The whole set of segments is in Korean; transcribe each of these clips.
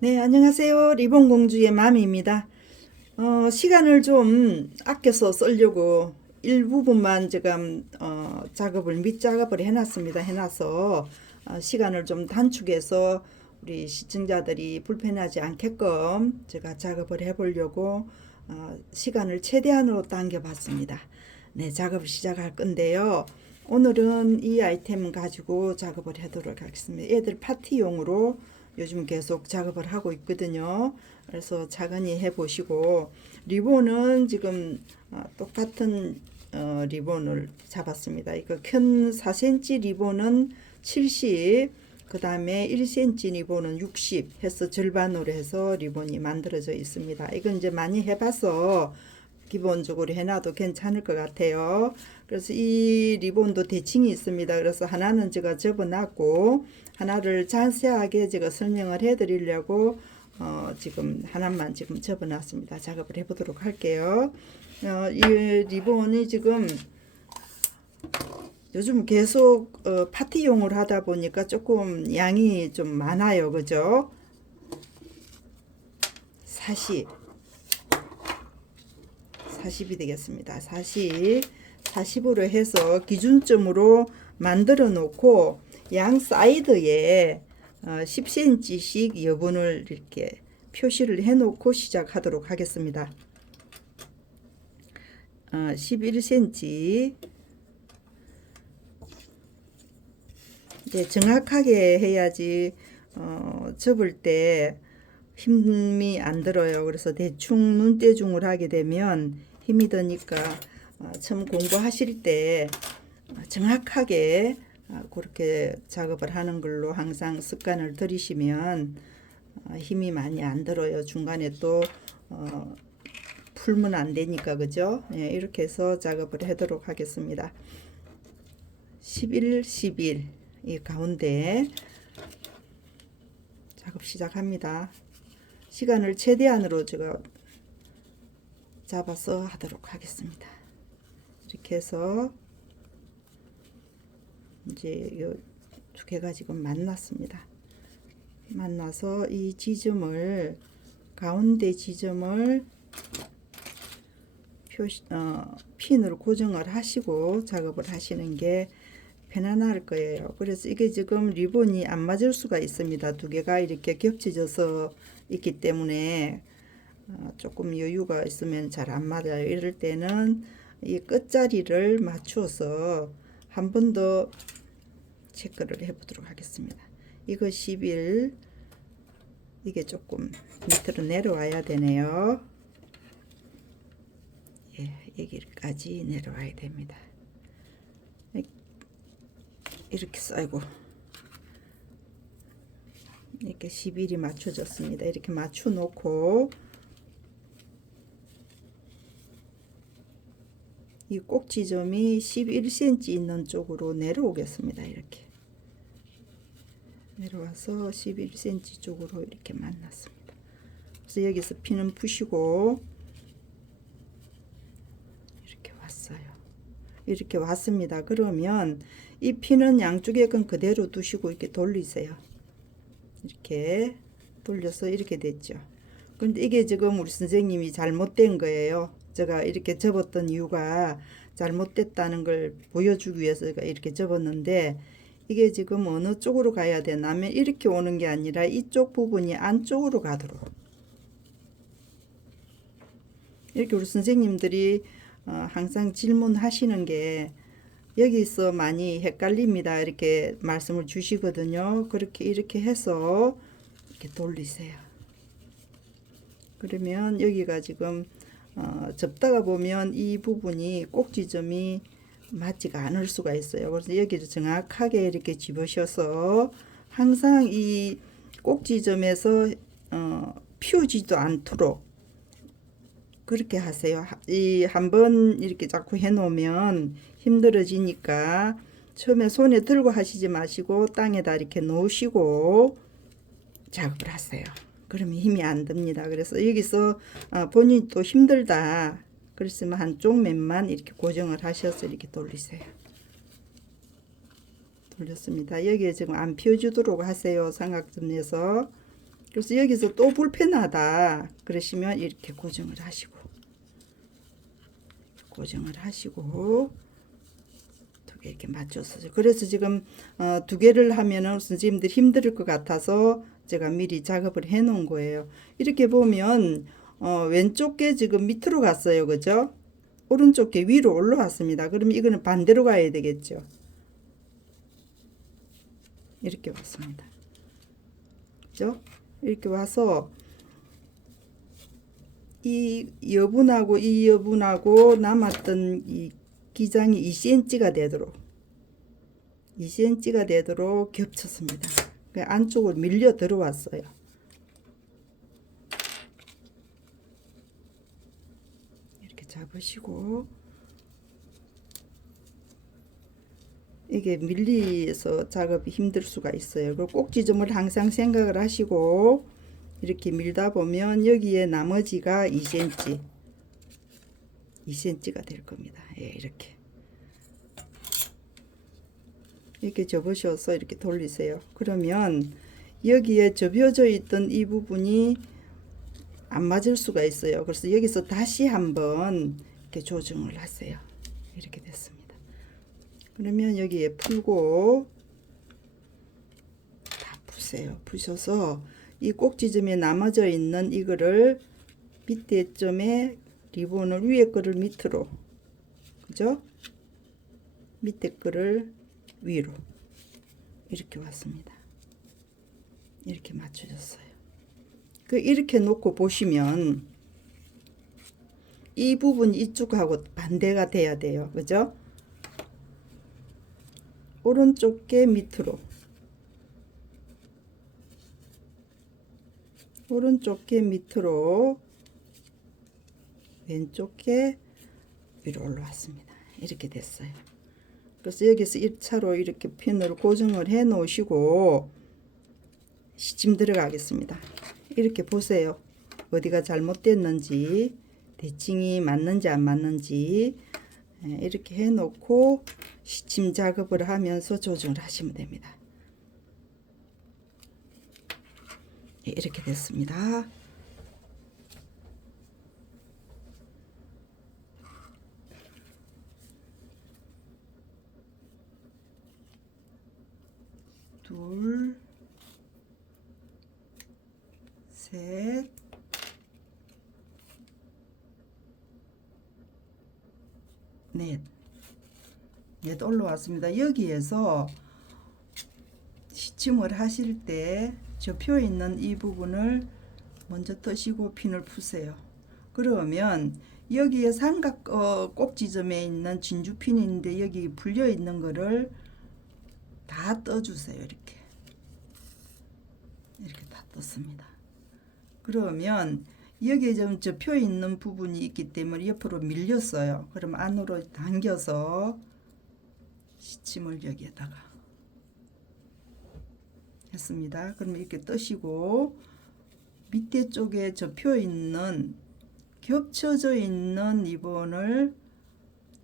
네, 안녕하세요. 리본공주의 맘입니다. 시간을 좀 아껴서 쓰려고 일부분만 지금 밑작업을 해놨습니다. 해놔서 시간을 좀 단축해서 우리 시청자들이 불편하지 않게끔 제가 작업을 해보려고 시간을 최대한으로 당겨봤습니다. 네, 작업을 시작할 건데요. 오늘은 이 아이템 가지고 작업을 하도록 하겠습니다. 애들 파티용으로 요즘 계속 작업을 하고 있거든요. 그래서 차근히 해보시고 리본은 지금 똑같은 리본을 잡았습니다. 이거 큰 4cm 리본은 70, 그 다음에 1cm 리본은 60 해서 절반으로 해서 리본이 만들어져 있습니다. 이건 이제 많이 해봐서 기본적으로 해놔도 괜찮을 것 같아요. 그래서 이 리본도 대칭이 있습니다. 그래서 하나는 제가 접어놨고 하나를 자세하게 제가 설명을 해드리려고 지금 하나만 지금 접어놨습니다. 작업을 해보도록 할게요. 이 리본이 지금 요즘 계속 파티용으로 하다 보니까 조금 양이 좀 많아요. 그죠? 40이 되겠습니다. 40으로 해서 기준점으로 만들어 놓고 양 사이드에 10cm씩 여분을 이렇게 표시를 해 놓고 시작하도록 하겠습니다. 11cm 이제 정확하게 해야지 접을 때 힘이 안 들어요. 그래서 대충 눈대중을 하게 되면 힘이 드니까 처음 공부하실 때 정확하게 그렇게 작업을 하는 걸로 항상 습관을 들이시면 힘이 많이 안 들어요. 중간에 또 풀면 안 되니까 그죠? 네, 이렇게 해서 작업을 하도록 하겠습니다. 11, 11 이 가운데 작업 시작합니다. 시간을 최대한으로 제가 잡아서 하도록 하겠습니다. 이렇게 해서 이제 요 두 개가 지금 만났습니다. 만나서 이 지점을 가운데 지점을 핀으로 고정을 하시고 작업을 하시는 게 편안할 거예요. 그래서 이게 지금 리본이 안 맞을 수가 있습니다. 두 개가 이렇게 겹쳐져서 있기 때문에 조금 여유가 있으면 잘 안 맞아요. 이럴 때는 이 끝자리를 맞추어서 한 번 더 체크를 해 보도록 하겠습니다. 이거 11, 이게 조금 밑으로 내려와야 되네요. 예, 여기까지 내려와야 됩니다. 이렇게 썰고 이렇게 11이 맞춰졌습니다. 이렇게 맞춰 놓고 이 꼭지점이 11cm 있는 쪽으로 내려오겠습니다. 이렇게 내려와서 11cm 쪽으로 이렇게 만났습니다. 그래서 여기서 피는 푸시고 이렇게 왔어요. 이렇게 왔습니다. 그러면 이 피는 양쪽에 건 그대로 두시고 이렇게 돌리세요. 이렇게 돌려서 이렇게 됐죠. 그런데 이게 지금 우리 선생님이 잘못된 거예요. 제가 이렇게 접었던 이유가 잘못됐다는 걸 보여주기 위해서 제가 이렇게 접었는데 이게 지금 어느 쪽으로 가야 되냐면 이렇게 오는 게 아니라 이쪽 부분이 안쪽으로 가도록 이렇게 우리 선생님들이 항상 질문하시는 게 여기서 많이 헷갈립니다. 이렇게 말씀을 주시거든요. 그렇게 이렇게 해서 이렇게 돌리세요. 그러면 여기가 지금 접다가 보면 이 부분이 꼭지점이 맞지가 않을 수가 있어요. 그래서 여기를 정확하게 이렇게 집으셔서 항상 이 꼭지점에서 피우지도 않도록 그렇게 하세요. 이 한번 이렇게 자꾸 해 놓으면 힘들어지니까 처음에 손에 들고 하시지 마시고 땅에다 이렇게 놓으시고 작업을 하세요. 그러면 힘이 안 듭니다. 그래서 여기서 본인이 또 힘들다 그랬으면 한쪽 면만 이렇게 고정을 하셔서 이렇게 돌리세요. 돌렸습니다. 여기에 지금 안 펴주도록 하세요. 삼각점에서 그래서 여기서 또 불편하다 그러시면 이렇게 고정을 하시고 두 개 이렇게 맞춰서, 그래서 지금 두 개를 하면은 선생님들 힘들 것 같아서 제가 미리 작업을 해 놓은 거예요. 이렇게 보면 왼쪽 게 지금 밑으로 갔어요. 그죠? 오른쪽 게 위로 올라왔습니다. 그러면 이거는 반대로 가야 되겠죠. 이렇게 왔습니다. 그죠? 이렇게 와서 이 여분하고 남았던 이 기장이 2cm가 되도록 겹쳤습니다. 그 안쪽으로 밀려 들어왔어요. 이렇게 잡으시고, 이게 밀리서 작업이 힘들 수가 있어요. 그리고 꼭지점을 항상 생각을 하시고 이렇게 밀다 보면 여기에 나머지가 2cm가 될 겁니다. 예, 이렇게 접으셔서 이렇게 돌리세요. 그러면 여기에 접혀져 있던 이 부분이 안 맞을 수가 있어요. 그래서 여기서 다시 한번 이렇게 조정을 하세요. 이렇게 됐습니다. 그러면 여기에 풀고 다 푸세요. 푸셔서 이 꼭지점에 남아져 있는 이거를 밑에 점에 리본을 위에 거를 밑으로, 그죠? 밑에 거를 위로 이렇게 왔습니다. 이렇게 맞춰졌어요. 이렇게 놓고 보시면 이 부분 이쪽하고 반대가 돼야 돼요. 그죠? 오른쪽 게 밑으로, 왼쪽 게 위로 올라왔습니다. 이렇게 됐어요. 그래서 여기서 1차로 이렇게 핀으로 고정을 해 놓으시고 시침 들어가겠습니다. 이렇게 보세요. 어디가 잘못됐는지, 대칭이 맞는지 안 맞는지 이렇게 해 놓고 시침 작업을 하면서 조정을 하시면 됩니다. 이렇게 됐습니다. 둘, 셋, 넷 올라왔습니다. 여기에서 시침을 하실 때 접혀 있는 이 부분을 먼저 뜨시고 핀을 푸세요. 그러면 여기에 삼각 꼭지점에 있는 진주핀인데 여기 풀려 있는 거를 다 떠주세요. 이렇게 다 떴습니다. 그러면 여기에 좀 접혀 있는 부분이 있기 때문에 옆으로 밀렸어요. 그럼 안으로 당겨서 시침을 여기에다가 했습니다. 그러면 이렇게 뜨시고 밑에 쪽에 접혀 있는, 겹쳐져 있는 리본을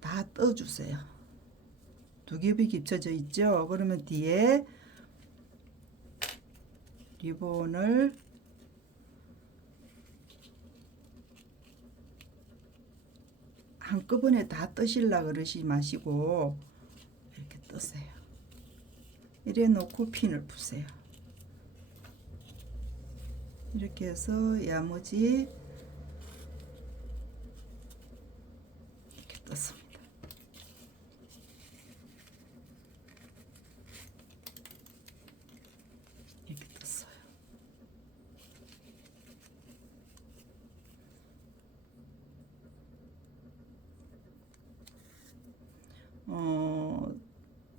다 떠주세요. 두 겹이 겹쳐져 있죠. 그러면 뒤에 리본을 한꺼번에 다 뜨시려고 그러지 마시고 이렇게 뜨세요. 이래 놓고 핀을 푸세요. 이렇게 해서 야무지 이렇게 떴습니다. 이렇게 떴어요.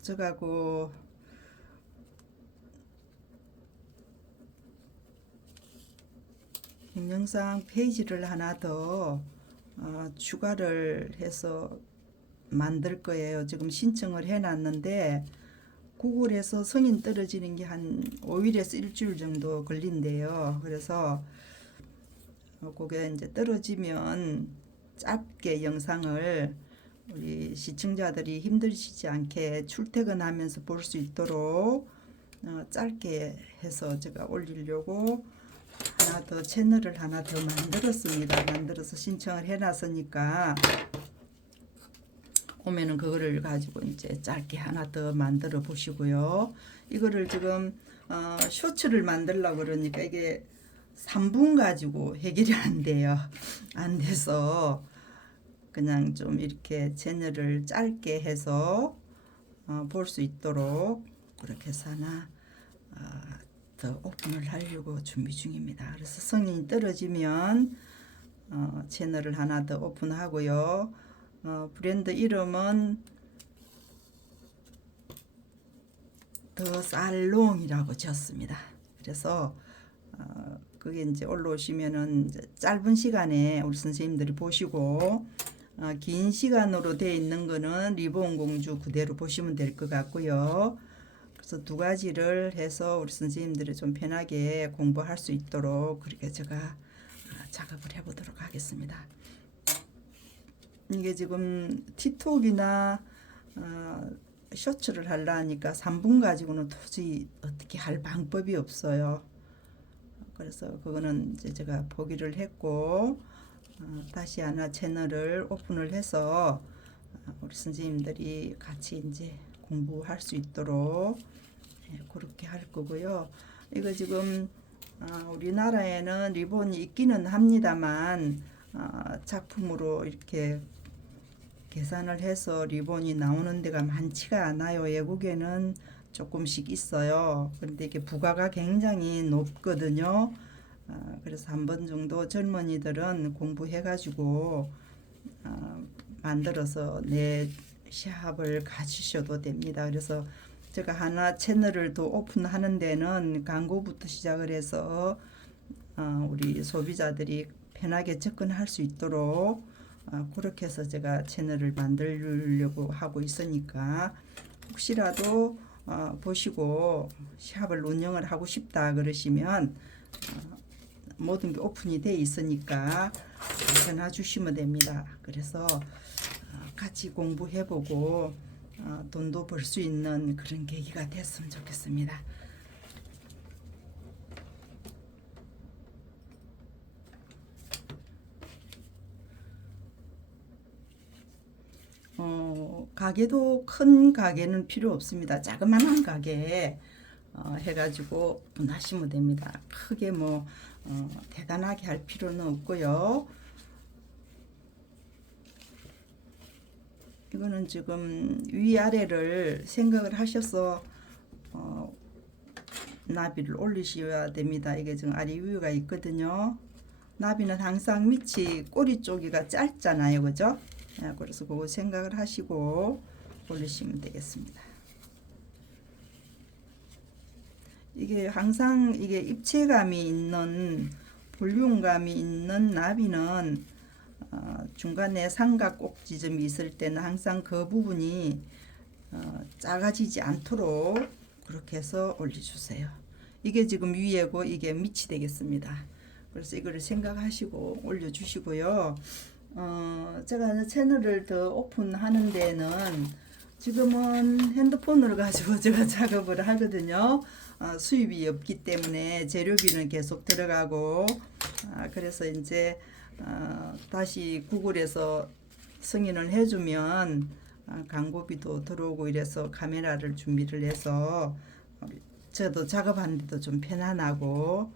저하고 동영상 페이지를 하나 더 추가를 해서 만들 거예요. 지금 신청을 해놨는데 구글에서 성인 떨어지는 게 한 5일에서 일주일 정도 걸린대요. 그래서 그게 이제 떨어지면 짧게 영상을 우리 시청자들이 힘드시지 않게 출퇴근하면서 볼 수 있도록 짧게 해서 제가 올리려고 더 채널을 하나 더 만들었습니다. 만들어서 신청을 해놨으니까 오면은 그거를 가지고 이제 짧게 하나 더 만들어 보시고요. 이거를 지금 쇼츠를 만들려고 그러니까 이게 3분 가지고 해결이 안 돼요. 안 돼서 그냥 좀 이렇게 채널을 짧게 해서 볼 수 있도록 그렇게 해서 하나 더 오픈을 하려고 준비 중입니다. 그래서 성인이 떨어지면 채널을 하나 더 오픈하고요. 브랜드 이름은 더 살롱이라고 지었습니다. 그래서 그게 이제 올라오시면은 짧은 시간에 우리 선생님들이 보시고 긴 시간으로 되어 있는 거는 리본 공주 그대로 보시면 될 것 같고요. 그래서 두 가지를 해서 우리 선생님들이 좀 편하게 공부할 수 있도록 그렇게 제가 작업을 해보도록 하겠습니다. 이게 지금 틱톡이나 쇼츠를 하려니까 3분 가지고는 도저히 어떻게 할 방법이 없어요. 그래서 그거는 이제 제가 포기를 했고 다시 하나 채널을 오픈을 해서 우리 선생님들이 같이 이제 공부할 수 있도록 그렇게 할 거고요. 이거 지금 우리나라에는 리본이 있기는 합니다만 작품으로 이렇게 계산을 해서 리본이 나오는 데가 많지가 않아요. 외국에는 조금씩 있어요. 그런데 이게 부가가 굉장히 높거든요. 그래서 한 번 정도 젊은이들은 공부해가지고 만들어서 내 샵을 가지셔도 됩니다. 그래서 제가 하나 채널을 더 오픈하는 데는 광고부터 시작을 해서 우리 소비자들이 편하게 접근할 수 있도록 그렇게 해서 제가 채널을 만들려고 하고 있으니까 혹시라도 보시고 샵을 운영을 하고 싶다 그러시면 모든 게 오픈이 돼 있으니까 전화 주시면 됩니다. 그래서 같이 공부해보고 돈도 벌 수 있는 그런 계기가 됐으면 좋겠습니다. 가게도 큰 가게는 필요 없습니다. 자그마한 가게 해가지고 분하시면 됩니다. 크게 뭐 대단하게 할 필요는 없고요. 이거는 지금 위아래를 생각을 하셔서 나비를 올리셔야 됩니다. 이게 지금 아래 위가 있거든요. 나비는 항상 밑이 꼬리 쪽이가 짧잖아요, 그죠? 그래서 그거 생각을 하시고 올리시면 되겠습니다. 이게 항상 이게 입체감이 있는 볼륨감이 있는 나비는 중간에 삼각 꼭지점이 있을 때는 항상 그 부분이 작아지지 않도록 그렇게 해서 올려주세요. 이게 지금 위에고 이게 밑이 되겠습니다. 그래서 이거를 생각하시고 올려주시고요. 제가 채널을 더 오픈하는 데는 지금은 핸드폰으로 가지고 제가 작업을 하거든요. 수입이 없기 때문에 재료비는 계속 들어가고 그래서 이제 다시 구글에서 승인을 해주면 광고비도 들어오고 이래서 카메라를 준비를 해서 저도 작업하는데도 좀 편안하고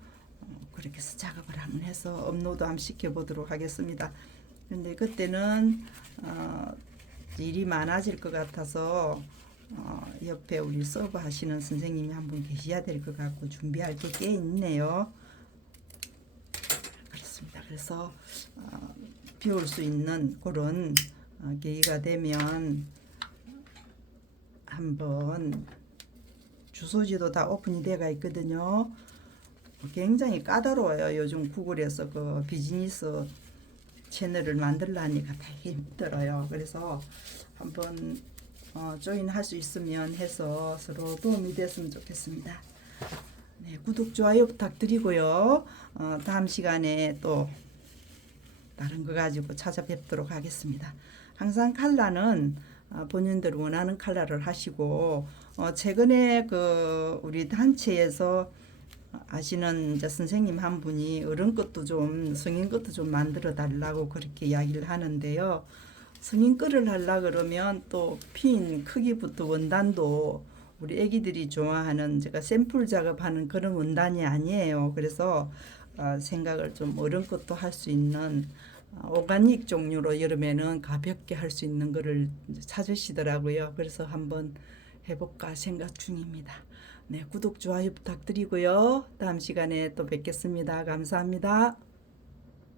그렇게 해서 작업을 한번 해서 업로드 한번 시켜보도록 하겠습니다. 근데 그때는 일이 많아질 것 같아서 옆에 우리 서버 하시는 선생님이 한 분 계셔야 될 것 같고 준비할 게 꽤 있네요. 그렇습니다. 그래서 비울 수 있는 그런 계기가 되면 한번 주소지도 다 오픈이 돼가 있거든요. 굉장히 까다로워요. 요즘 구글에서 그 비즈니스 채널을 만들려니까 되게 힘들어요. 그래서 한번 조인할 수 있으면 해서 서로 도움이 됐으면 좋겠습니다. 네, 구독, 좋아요 부탁드리고요. 다음 시간에 또 다른 거 가지고 찾아뵙도록 하겠습니다. 항상 컬러는 본인들 원하는 컬러를 하시고 최근에 그 우리 단체에서 아시는 이제 선생님 한 분이 어른 것도 좀 성인 것도 좀 만들어 달라고 그렇게 이야기를 하는데요. 성인 거를 하려 그러면 또 핀 크기부터 원단도 우리 애기들이 좋아하는 제가 샘플 작업하는 그런 원단이 아니에요. 그래서 생각을 좀 어른 것도 할 수 있는 오가닉 종류로 여름에는 가볍게 할 수 있는 거를 이제 찾으시더라고요. 그래서 한번 해볼까 생각 중입니다. 네, 구독, 좋아요 부탁드리고요. 다음 시간에 또 뵙겠습니다. 감사합니다.